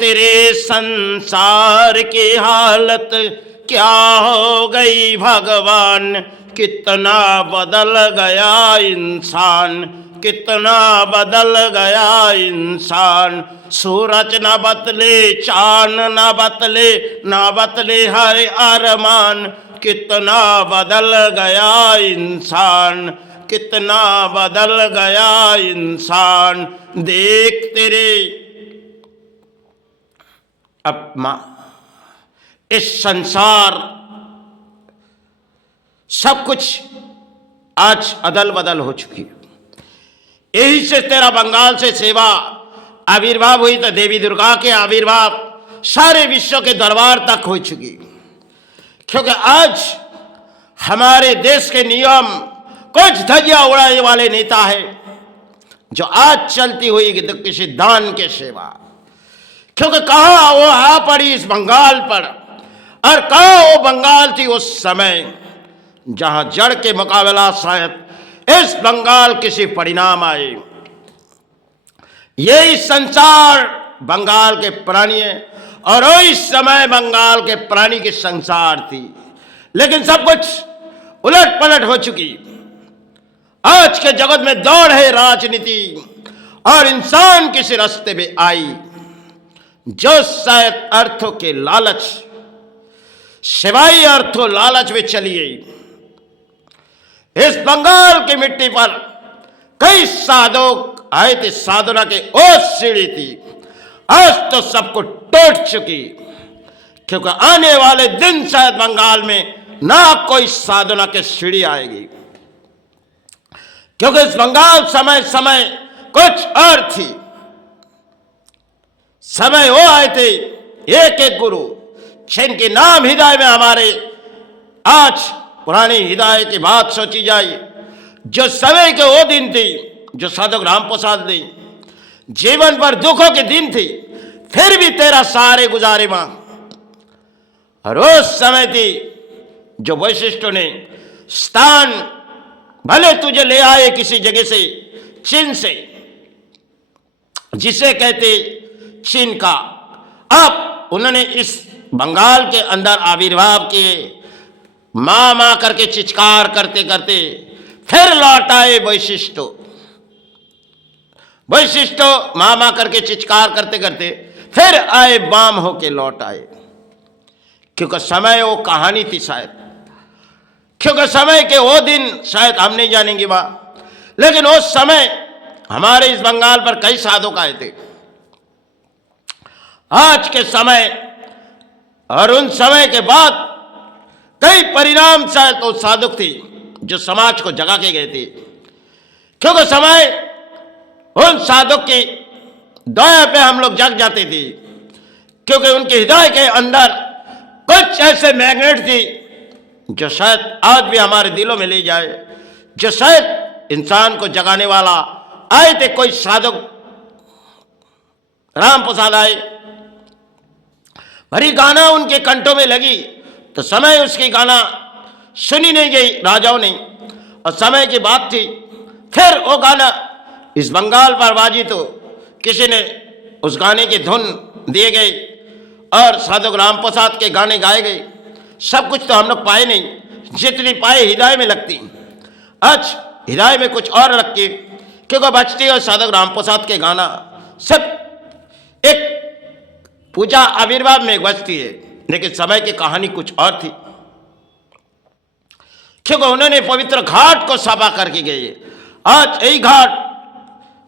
तेरे संसार की हालत क्या हो गई भगवान, कितना बदल गया इंसान, कितना बदल गया इंसान। सूरज न बदले, चांद न बदले, न बदले हर अरमान, कितना बदल गया इंसान, कितना बदल गया इंसान। देख तेरे अब इस संसार सब कुछ आज अदल बदल हो चुकी है। यही से तेरा बंगाल से सेवा आविर्भाव हुई तो देवी दुर्गा के आविर्भाव सारे विश्व के दरबार तक हो चुकी, क्योंकि आज हमारे देश के नियम कुछ धज्जियां उड़ाने वाले नेता है जो आज चलती हुई किसी दान के सेवा, क्योंकि कहाँ वो आ पड़ी इस बंगाल पर, और कहाँ वो बंगाल थी उस समय जहां जड़ के मुकाबला शायद इस बंगाल किसी परिणाम आए। यही संसार बंगाल के प्राणी है और इस समय बंगाल के प्राणी की संसार थी, लेकिन सब कुछ उलट पलट हो चुकी। आज के जगत में दौड़ है राजनीति और इंसान किसी रास्ते में आई जो शायद अर्थों के लालच, सिवाय अर्थों लालच में चली गई। इस बंगाल की मिट्टी पर कई साधक आए थे, साधना के ओस सीढ़ी थी, आज तो सबको टूट चुकी, क्योंकि आने वाले दिन शायद बंगाल में ना कोई साधना के सीढ़ी आएगी, क्योंकि इस बंगाल समय समय कुछ और थी। समय वो आए थे एक एक गुरु जिनके नाम हृदय में हमारे आज पुरानी हृदय की बात सोची जाए, जो समय के वो दिन थी जो साधक राम प्रसाद ने जीवन पर दुखों के दिन थी, फिर भी तेरा सारे गुजारे मां, और उस समय थी जो वैशिष्टों ने स्थान भले तुझे ले आए किसी जगह से, चीन से, जिसे कहते चीन का, अब उन्होंने इस बंगाल के अंदर आविर्भाव किए, मां मां करके चित्कार करते करते फिर लौट आए वैशिष्टो। वैशिष्टो मां मां करके चित्कार करते करते फिर आए, बाम होके लौट आए, क्योंकि समय वो कहानी थी शायद, क्योंकि समय के वो दिन शायद हम नहीं जानेंगे मां, लेकिन उस समय हमारे इस बंगाल पर कई साधक आए थे। आज के समय और उन समय के बाद कई परिणाम शायद तो साधक थे जो समाज को जगा के गए थे, क्योंकि समय उन साधक की दया पे हम लोग जग जाते थे, क्योंकि उनके हृदय के अंदर कुछ ऐसे मैग्नेट थी जो शायद आज भी हमारे दिलों में ले जाए, जो शायद इंसान को जगाने वाला आए थे। कोई साधक राम प्रसाद आए, भरी गाना उनके कंठों में लगी तो समय उसकी गाना सुनी नहीं गई राजाओं ने, और समय की बात थी फिर वो गाना इस बंगाल पर बाजी तो किसी ने उस गाने की धुन दिए गए और साधक राम प्रसाद के गाने गाए गए। सब कुछ तो हम लोग पाए नहीं, जितनी पाए हृदय में लगती, आज हृदय में कुछ और लगती, क्योंकि बजती और साधक राम प्रसाद के गाना सब एक पूजा आविर्भाव में बजती है, लेकिन समय की कहानी कुछ और थी, क्योंकि उन्होंने पवित्र घाट को साफा करके गए। आज यही घाट,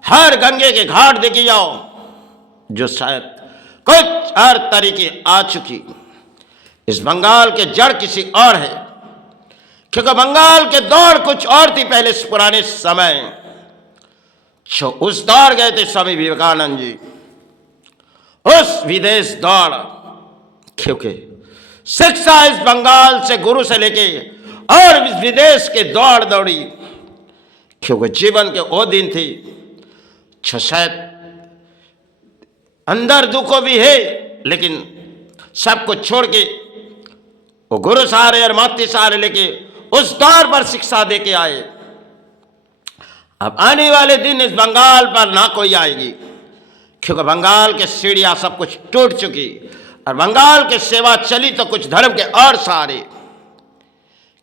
हर गंगे के घाट देखी जाओ जो शायद कुछ हर तरीके आ चुकी। इस बंगाल के जड़ किसी और है, क्योंकि बंगाल के दौर कुछ और थी पहले पुराने समय, जो उस दौर गए थे स्वामी विवेकानंद जी, उस विदेश दौड़, क्योंकि शिक्षा इस बंगाल से गुरु से लेके और इस विदेश के दौड़ दौड़ी, क्योंकि जीवन के वो दिन थी जो शायद अंदर दुखों भी है, लेकिन सबको छोड़ के वो गुरु सहारे और मातृ सहारे लेके उस दौर पर शिक्षा दे के आए। अब आने वाले दिन इस बंगाल पर ना कोई आएगी, क्योंकि बंगाल के सीढ़ियां सब कुछ टूट चुकी और बंगाल की सेवा चली तो कुछ धर्म के और सहारे,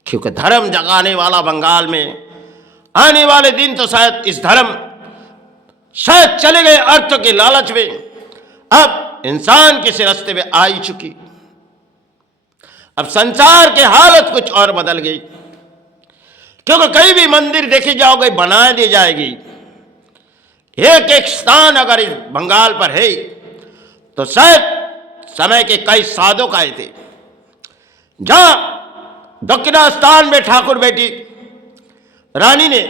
क्योंकि धर्म जगाने वाला बंगाल में आने वाले दिन तो शायद इस धर्म शायद चले गए अर्थ के लालच में, अब इंसान किसी रास्ते में आ ही चुकी। अब संसार की हालत कुछ और बदल गई, क्योंकि कहीं भी मंदिर देखी जाओगे बना दी जाएगी। एक एक स्थान अगर इस बंगाल पर है तो शायद समय के कई साधक आए थे, जहां दक्षिणास्थान में ठाकुर बेटी रानी ने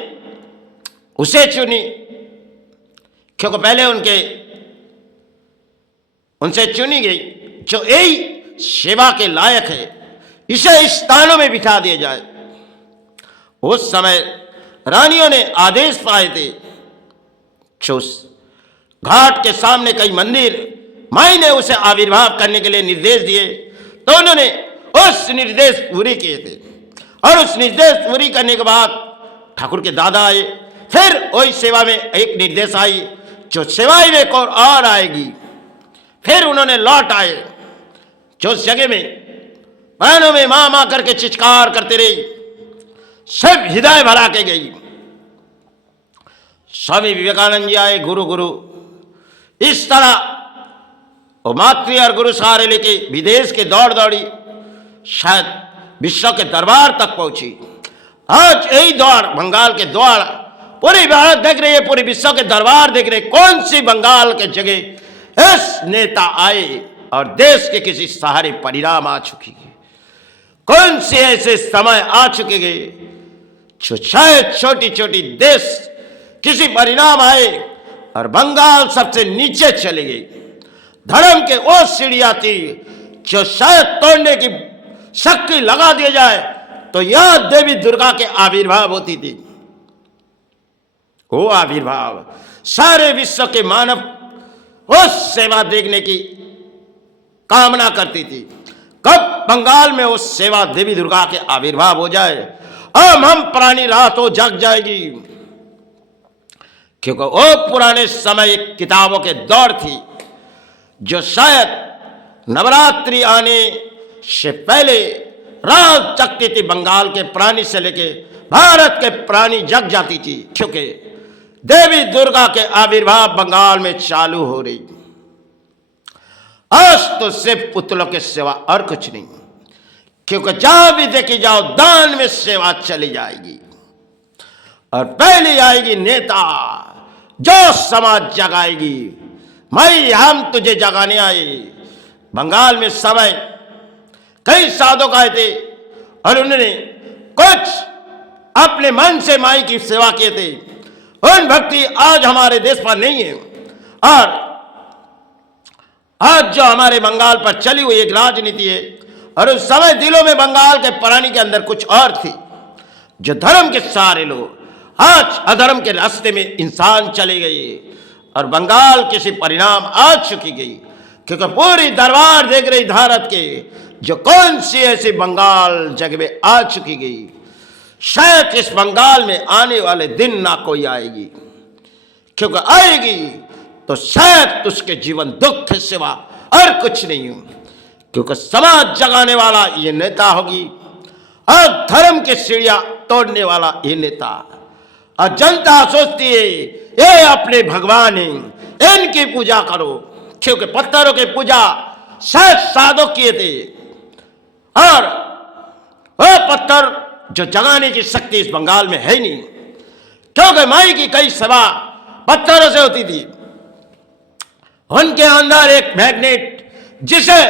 उसे चुनी, क्योंकि पहले उनसे चुनी गई जो यही सेवा के लायक है, इसे इस स्थानों में बिठा दिया जाए। उस समय रानियों ने आदेश पाए थे, जो घाट के सामने कई मंदिर माई ने उसे आविर्भाव करने के लिए निर्देश दिए, तो उन्होंने उस निर्देश पूरे किए थे। और उस निर्देश पूरी करने के बाद ठाकुर के दादा आए, फिर वही सेवा में एक निर्देश आई जो सेवाई में और आएगी। फिर उन्होंने लौट आए, जो उस जगह में प्राणों में मां मां करके चित्कार करते रही, सब हृदय भरा के गई। स्वामी विवेकानंद जी आए, गुरु गुरु, इस तरह वो मातृ और गुरु सहारे लेके विदेश के दौड़ दौड़ी, शायद विश्व के दरबार तक पहुंची। आज यही दौड़, बंगाल के दौड़ पूरी भारत देख रही है, पूरे विश्व के दरबार देख रहे, कौन सी बंगाल के जगह इस नेता आए और देश के किसी सहारे परिणाम आ चुकी है। कौन से ऐसे समय आ चुके गए जो शायद छोटी छोटी देश किसी परिणाम आए और बंगाल सबसे नीचे चले गई। धर्म के वो सीढ़ियां थी जो शायद तोड़ने की शक्ति लगा दिया जाए तो यह देवी दुर्गा के आविर्भाव होती थी। वो आविर्भाव सारे विश्व के मानव उस सेवा देखने की कामना करती थी। कब बंगाल में उस सेवा देवी दुर्गा के आविर्भाव हो जाए, अब हम पुरानी रात हो जग जाएगी, क्योंकि वो पुराने समय किताबों के दौर थी जो शायद नवरात्रि आने से पहले रात जगती थी। बंगाल के प्राणी से लेके भारत के प्राणी जग जाती थी, क्योंकि देवी दुर्गा के आविर्भाव बंगाल में चालू हो रही। आज तो सिर्फ पुतलों की सेवा और कुछ नहीं, क्योंकि जहां भी देखी जाओ दान में सेवा चली जाएगी और पहले आएगी नेता जो समाज जगाएगी। मैं हम तुझे जगाने आए। बंगाल में समय कई साधक आए थे और उन्होंने कुछ अपने मन से माई की सेवा किए थे। उन भक्ति आज हमारे देश पर नहीं है, और आज जो हमारे बंगाल पर चली हुई एक राजनीति है, और उस समय दिलों में बंगाल के प्राणी के अंदर कुछ और थी, जो धर्म के सारे लोग आज अधर्म के रास्ते में इंसान चले गए और बंगाल किसी परिणाम आ चुकी गई। क्योंकि पूरी दरबार देख रही भारत के, जो कौन सी ऐसी बंगाल जग में आ चुकी गई। शायद इस बंगाल में आने वाले दिन ना कोई आएगी, क्योंकि आएगी तो शायद उसके जीवन दुख के सिवा और कुछ नहीं हो, क्योंकि समाज जगाने वाला ये नेता होगी और धर्म की सीढ़ियां तोड़ने वाला ये नेता। और जनता सोचती है ये अपने भगवान हैं, इनकी पूजा करो, क्योंकि पत्थरों की पूजा शायद साधक किए थे, और वह पत्थर जो जगाने की शक्ति इस बंगाल में है नहीं, क्योंकि माई की कई सभा पत्थरों से होती थी। उनके अंदर एक मैग्नेट जिसे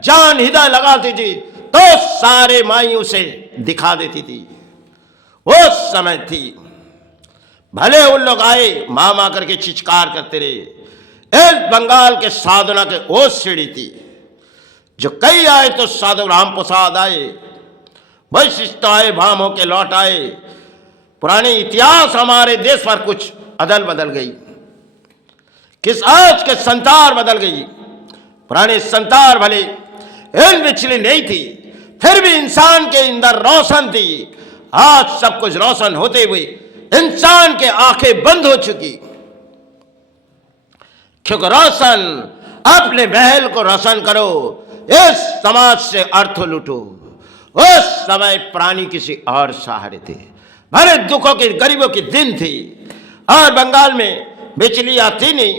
जान हृदय लगाती थी तो सारे माई उसे दिखा देती थी। वो समय थी, भले उन लोग आए मां मां करके चित्कार करते रहे। इस बंगाल के साधना के वो सीढ़ी थी, जो कई आए तो साधु राम प्रसाद आए, वशिष्ठ आए, भाम होके लौट आए। पुराने इतिहास हमारे देश पर कुछ अदल बदल गई, किस आज के संतार बदल गई। पुराने संतार भले इन बिछली नहीं थी, फिर भी इंसान के अंदर रोशन थी। आज सब कुछ रोशन होते हुए इंसान के आंखें बंद हो चुकी, क्योंकि रोशन अपने महल को रोशन करो, इस समाज से अर्थ लूटो। उस समय प्राणी किसी और सहारे थे, भरे दुखों के गरीबों की दिन थी। और बंगाल में बिचलियां थी नहीं,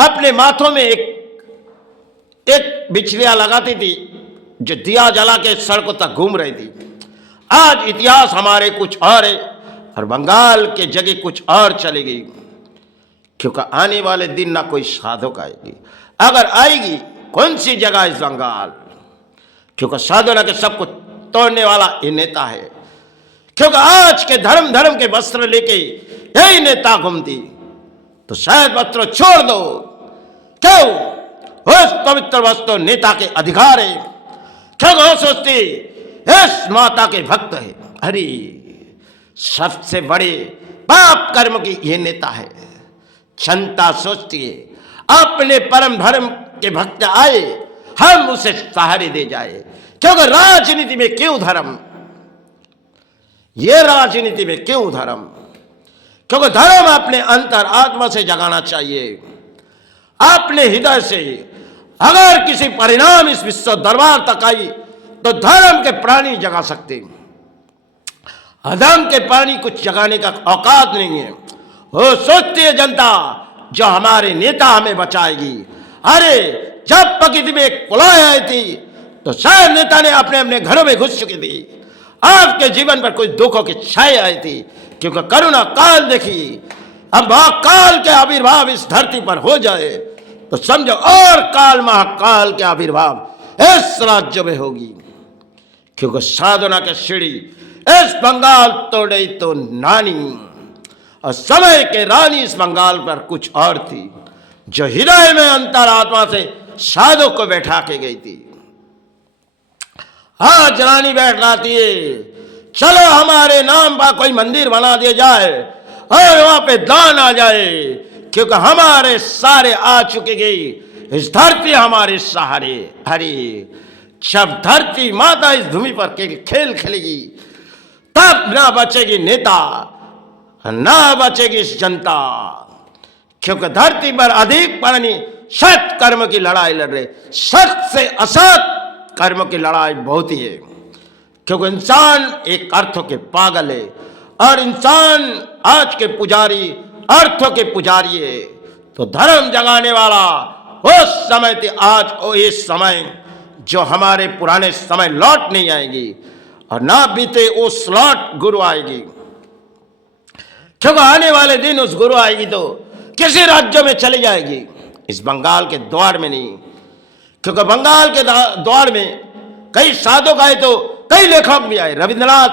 अपने माथों में एक बिचलियां लगाती थी जो दिया जला के सड़कों तक घूम रही थी। आज इतिहास हमारे कुछ और है और बंगाल के जगह कुछ और चली गई, क्योंकि आने वाले दिन ना कोई साधक आएगी। अगर आएगी कौन सी जगह इस बंगाल, क्योंकि साधना के सबको तोड़ने वाला ये नेता है। क्योंकि आज के धर्म के वस्त्र लेके यही नेता घूमती, तो शायद वस्त्र छोड़ दो। क्यों? उस पवित्र वस्त्र नेता के अधिकार है। क्योंकि वो सोचती इस माता के भक्त है। अरे सबसे बड़े पाप कर्म की ये नेता है। जनता सोचती है अपने परम धर्म के भक्त आए, हम उसे सहारे दे जाए। क्योंकि राजनीति में क्यों धर्म, ये राजनीति में क्यों धर्म? क्योंकि धर्म अपने अंतर आत्मा से जगाना चाहिए, अपने हृदय से। अगर किसी परिणाम इस विश्व दरबार तक आई तो धर्म के प्राणी जगा सकते, अधर्म के प्राणी कुछ जगाने का औकात नहीं है। वो सोचती है जनता जो हमारे नेता हमें बचाएगी। अरे जब प्रकृति में एक प्रलय आई थी तो शायद नेता ने अपने अपने घरों में घुस चुकी थी। आपके जीवन पर कुछ दुखों की छाया आई थी, क्योंकि करुणा काल देखी। अब महाकाल के आविर्भाव इस धरती पर हो जाए तो समझो और काल महाकाल के आविर्भाव इस राज्य में होगी। क्योंकि साधना के सीढ़ी इस बंगाल तोड़े तो नानी, और समय के रानी इस बंगाल पर कुछ और थी, जो हृदय में अंतरात्मा से साधु को बैठा के गई थी। आज रानी बैठ जाती है, चलो हमारे नाम पर कोई मंदिर बना दिया जाए और वहां पे दान आ जाए, क्योंकि हमारे सारे आ चुके गई, इस धरती हमारे सहारे। हरी जब धरती माता इस भूमि पर खेल खेलेगी तब ना बचेगी नेता, ना बचेगी इस जनता। क्योंकि धरती पर अधिक प्राणी सत कर्म की लड़ाई लड़ रहे, सत से असत कर्म की लड़ाई बहुत ही है। क्योंकि इंसान एक अर्थों के पागल है और इंसान आज के पुजारी अर्थों के पुजारी है। तो धर्म जगाने वाला उस समय थे, आज वो इस समय जो हमारे पुराने समय लौट नहीं आएगी, और ना बीते उस लौट गुरु आएगी। क्योंकि आने वाले दिन उस गुरु आएगी तो किसी राज्य में चली जाएगी, इस बंगाल के द्वार में नहीं। क्योंकि बंगाल के द्वार में कई साधक आए तो कई लेखक भी आए। रविंद्रनाथ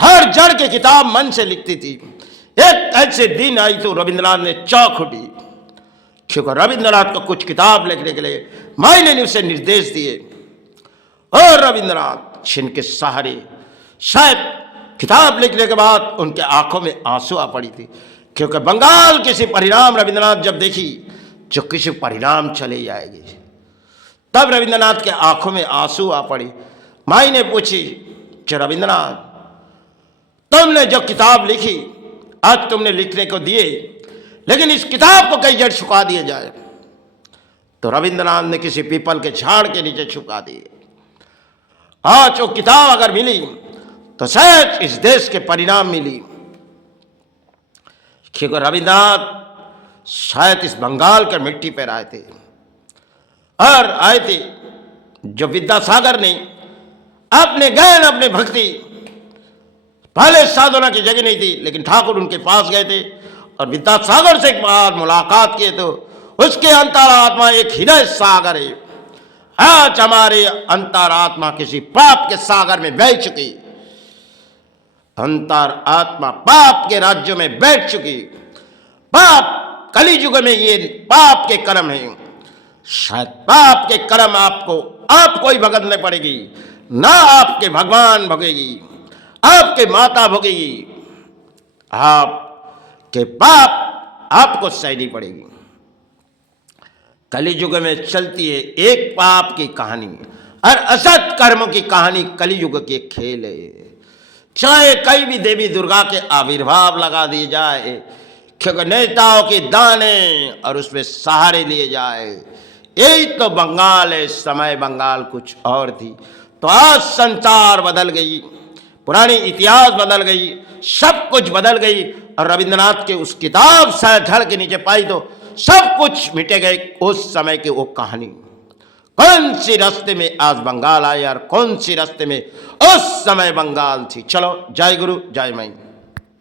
हर जड़ की किताब मन से लिखती थी। एक ऐसे दिन आई तो रविंद्रनाथ ने चौंक उठी, क्योंकि रविंद्रनाथ को कुछ किताब लिखने के लिए मायने ने उसे निर्देश दिए, और रविंद्रनाथ जिनके सहारे शायद किताब लिखने के बाद उनके आंखों में आंसू आ पड़ी थी। क्योंकि बंगाल किसी परिणाम रविंद्रनाथ जब देखी जो किसी परिणाम चले जाएगी, तब रविंद्रनाथ के आंखों में आंसू आ पड़ी। माई ने पूछी, जो रविंद्रनाथ तुमने जो किताब लिखी आज तुमने लिखने को दिए, लेकिन इस किताब को कई जड़ छुपा दिया जाए। तो रविंद्रनाथ ने किसी पीपल के झाड़ के नीचे छुपा दिए। आज वो किताब अगर मिली तो शायद इस देश के परिणाम मिली। क्योंकि रविंद्रनाथ शायद इस बंगाल के मिट्टी पर आए थे, और आए थे जो विद्यासागर ने अपने ज्ञान अपने भक्ति, पहले साधना की जगह नहीं थी लेकिन ठाकुर उनके पास गए थे और विद्यासागर से एक बार मुलाकात किए तो उसके अंतरात्मा एक हृदय सागर है। आज हमारे अंतरात्मा किसी पाप के सागर में बह चुकी, अंतरात्मा पाप के राज्यों में बैठ चुकी। पाप कली युग में ये पाप के कर्म है। शायद पाप के कर्म आपको ही भुगतने पड़ेगी, ना आपके भगवान भोगेगी, आपके माता भोगेगी। आपके पाप आपको सहनी पड़ेगी। कलियुग में चलती है एक पाप की कहानी और असत कर्मों की कहानी। कलियुग के खेल है। चाहे कई भी देवी दुर्गा के आविर्भाव लगा दिए जाए, क्योंकि नेताओं के दाने और उसमें सहारे लिए जाए। यही तो बंगाल है। इस समय बंगाल कुछ और थी। तो आज संसार बदल गई, पुरानी इतिहास बदल गई, सब कुछ बदल गई। और रविंद्रनाथ के उस किताब शायद धड़ के नीचे पाई तो सब कुछ मिटे गए। उस समय की वो कहानी, कौन सी रास्ते में आज बंगाल आया और कौन सी रास्ते में उस समय बंगाल थी। चलो, जय गुरु जय माई।